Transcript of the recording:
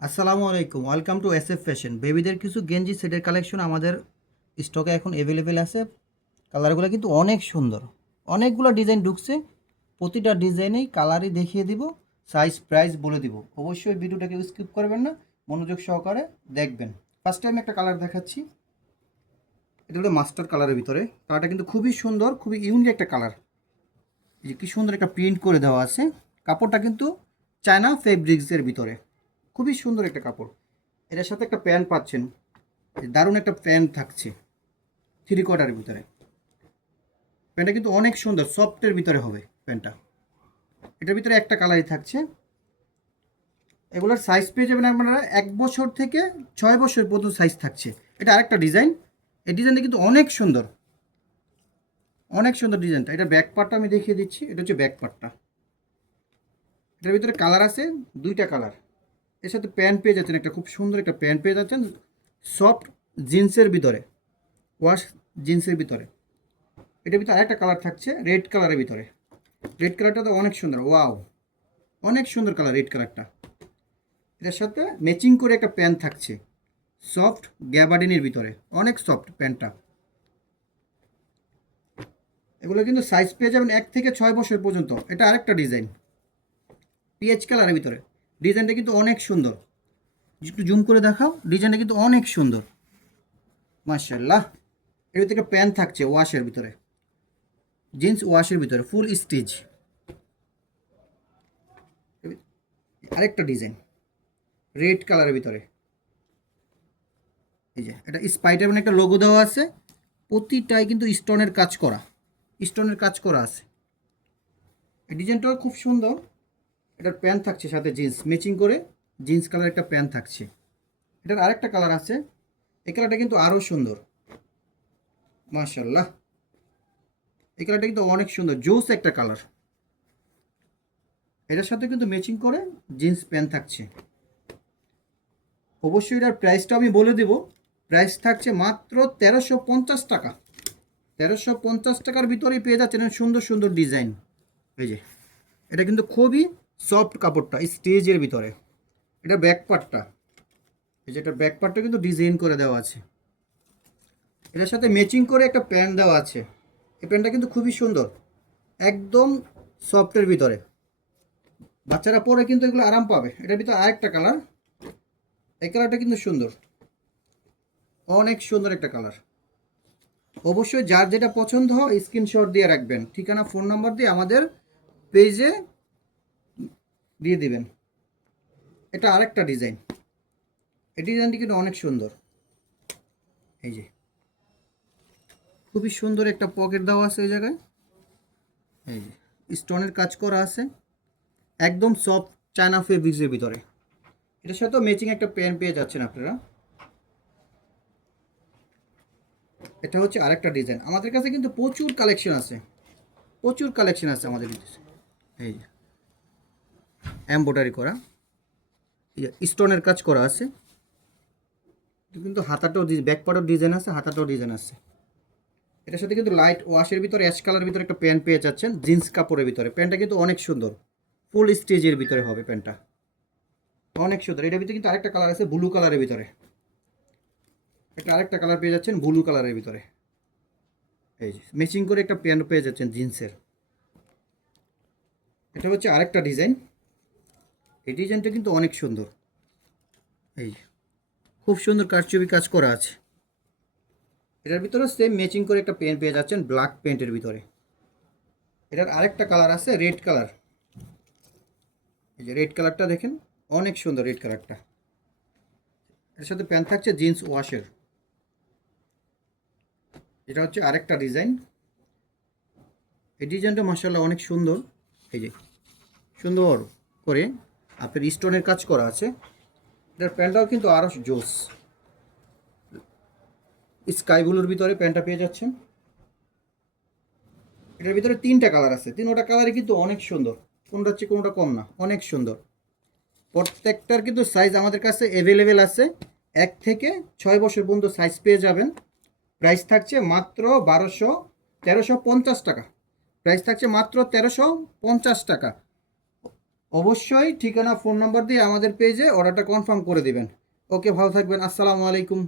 আসসালামু আলাইকুম, welcome to SF fashion. বেবিদের কিছু গেঞ্জি সেটের কালেকশন আমাদের স্টকে এখন অ্যাভেলেবেল আছে। কালারগুলো কিন্তু অনেক সুন্দর, অনেকগুলো ডিজাইন ঢুকছে। প্রতিটা ডিজাইনেই কালারই দেখিয়ে দিব, সাইজ প্রাইস বলে দিব। অবশ্যই ভিডিওটাকে স্কিপ করবেন না, মনোযোগ সহকারে দেখবেন। ফার্স্ট টাইম একটা কালার দেখাচ্ছি, এটা হলো মাস্টার কালারের ভিতরে। কালারটা কিন্তু খুবই সুন্দর, খুবই ইউনিক একটা কালার। এই যে কি সুন্দর একটা প্রিন্ট করে দেওয়া আছে। কাপড়টা কিন্তু চায়না ফেব্রিক্সের ভিতরে, খুবই সুন্দর একটা কাপড়। এটার সাথে একটা প্যান্ট পাচ্ছেন, দারুণ একটা প্যান্ট থাকছে থ্রি কোয়ার্টারের ভিতরে। প্যান্টটা কিন্তু অনেক সুন্দর, সফটের ভিতরে হবে প্যান্টটা। এটার ভিতরে একটা কালারই থাকছে। এগুলোর সাইজ পেয়ে যাবেন আপনারা 1 বছর থেকে 6 বছর পর্যন্ত সাইজ থাকছে। এটা আরেকটা ডিজাইন, এই ডিজাইনটা কিন্তু অনেক সুন্দর, অনেক সুন্দর ডিজাইনটা। এটা ব্যাক পার্টটা আমি দেখিয়ে দিচ্ছি, এটা হচ্ছে ব্যাক পার্টটা। এটার ভিতরে কালার আছে দুইটা কালার। এর সাথে প্যান্ট পেয়ে যাচ্ছেন, একটা খুব সুন্দর একটা প্যান্ট পেয়ে যাচ্ছেন, সফট জিন্সের ভিতরে, ওয়াশ জিন্সের ভিতরে। এটার ভিতরে আরেকটা কালার থাকছে রেড কালারের ভিতরে। রেড কালারটা তো অনেক সুন্দর, ওয়াও, অনেক সুন্দর কালার রেড কালারটা। এটার সাথে ম্যাচিং করে একটা প্যান্ট থাকছে সফট গ্যাবার্ডিনের ভিতরে, অনেক সফট প্যান্টটা। এগুলো কিন্তু সাইজ পেয়ে যাবেন 1 থেকে 6 বছর পর্যন্ত। এটা আরেকটা ডিজাইন পিএইচ কালারের ভিতরে। ডিজাইনটা কিন্তু অনেক সুন্দর, একটু জুম করে দেখাও, ডিজাইনটা কিন্তু অনেক সুন্দর মাশাআল্লাহ। এর ভিতরে একটা প্যান্ট থাকছে ওয়াশের ভিতরে, জিন্স ওয়াশের ভিতরে ফুল স্টিচ। আরেকটা ডিজাইন রেড কালারের ভিতরে। এই যে এটা স্পাইডারম্যান একটা লোগো দেওয়া আছে, প্রতিটাই কিন্তু স্টোনের কাজ করা, স্টোনের কাজ করা আছে। এই ডিজাইনটাও খুব সুন্দর। এটার প্যান্ট থাকছে সাথে জিন্স ম্যাচিং করে, জিন্স কালার একটা প্যান্ট থাকছে। এটার আরেকটা কালার আছে, এই কালারটা কিন্তু আরও সুন্দর মাশাআল্লাহ। এই কালারটা কিন্তু অনেক সুন্দর, জোস একটা কালার। এটার সাথে কিন্তু ম্যাচিং করে জিন্স প্যান্ট থাকছে। অবশ্যই এটার প্রাইসটা আমি বলে দেব। প্রাইস থাকছে মাত্র 1350 টাকা। 1350 টাকার ভিতরেই পেয়ে যাচ্ছেন সুন্দর সুন্দর ডিজাইন। এই যে এটা কিন্তু খুবই সফট কাপড়টা, স্টেজের ভিতরে। এটা ব্যাক পার্টটা, এই যে এটা ব্যাক পার্টটা কিন্তু ডিজাইন করে দেওয়া আছে। এটার সাথে ম্যাচিং করে একটা প্যান্ট দেওয়া আছে। এই প্যান্টটা কিন্তু খুবই সুন্দর, একদম সফটের ভিতরে। বাচ্চারা পরে কিন্তু এগুলো আরাম পাবে। এটার ভিতরে আরেকটা কালার, এই কালারটা কিন্তু সুন্দর, অনেক সুন্দর একটা কালার। অবশ্যই যার যেটা পছন্দ হয় স্ক্রিনশট দিয়ে রাখবেন, ঠিকানা ফোন নাম্বার দিয়ে আমাদের পেজে দিয়ে দিবেন। এটা আরেকটা ডিজাইন, এই ডিজাইনটি কিন্তু অনেক সুন্দর। এই যে খুবই সুন্দর একটা পকেট দেওয়া আছে এই জায়গায়। এই যে স্টোনের কাজ করা আছে, একদম সফট চায়না ফেব্রিক্সের ভিতরে। এটার সাথেও ম্যাচিং একটা প্যান্ট পেয়ে যাচ্ছেন আপনারা। এটা হচ্ছে আরেকটা ডিজাইন। আমাদের কাছে কিন্তু প্রচুর কালেকশন আছে, প্রচুর কালেকশন আছে আমাদের কাছে। এই যে এমব্রয়ডারি করা, এই যে স্টোনের কাজ করা আছে। কিন্তু হাতাটাও ব্যাক পার্টও ডিজাইন আছে, হাতাটাও ডিজাইন আছে। এটার সাথে কিন্তু লাইট ওয়াশের ভিতরে অ্যাশ কালারের ভিতরে একটা প্যান্ট পেয়ে যাচ্ছেন জিন্স কাপড়ের ভিতরে। প্যান্টটা কিন্তু অনেক সুন্দর, ফুল স্টেজের ভিতরে হবে প্যান্টটা, অনেক সুন্দর। এটার ভিতরে কিন্তু আরেকটা কালার আছে ব্লু কালারের ভিতরে। এটা আরেকটা কালার পেয়ে যাচ্ছেন ব্লু কালারের ভিতরে। এই যে ম্যাচিং করে একটা প্যান্ট পেয়ে যাচ্ছেন জিন্সের। এটা হচ্ছে আরেকটা ডিজাইন, এই ডিজাইনটা কিন্তু অনেক সুন্দর। এই খুব সুন্দর কারচুপি কাজ করা আছে। এটার ভিতরে সেম ম্যাচিং করে একটা পেন পেয়ে যাচ্ছেন ব্ল্যাক পেন্টের ভিতরে। এটার আরেকটা কালার আছে রেড কালার। এই যে রেড কালারটা দেখেন, অনেক সুন্দর রেড কালারটা। এর সাথে প্যান্ট থাকছে জিন্স ওয়াশের। এটা হচ্ছে আরেকটা ডিজাইন, এই ডিজাইনটা মাশাআল্লাহ অনেক সুন্দর। এই যে সুন্দর করে আপনার স্টোনের কাজ করা আছে। এটার প্যান্টটাও কিন্তু আরও জোস, স্কাই ব্লুর ভিতরে প্যান্টটা পেয়ে যাচ্ছেন। এটার ভিতরে তিনটা কালার আছে, তিনটা কালারই কিন্তু অনেক সুন্দর, কোনটা হচ্ছে কোনটা কম না, অনেক সুন্দর। প্রত্যেকটার কিন্তু সাইজ আমাদের কাছে অ্যাভেলেবেল আছে। 1 থেকে 6 বছর পর্যন্ত সাইজ পেয়ে যাবেন। প্রাইস থাকছে মাত্র 1350 টাকা। প্রাইস থাকছে মাত্র 1350 টাকা। অবশ্যই ঠিকানা ফোন নাম্বার দিয়ে আমাদের পেজে অর্ডারটা কনফার্ম করে দিবেন। ওকে, ভালো থাকবেন। আসসালামু আলাইকুম।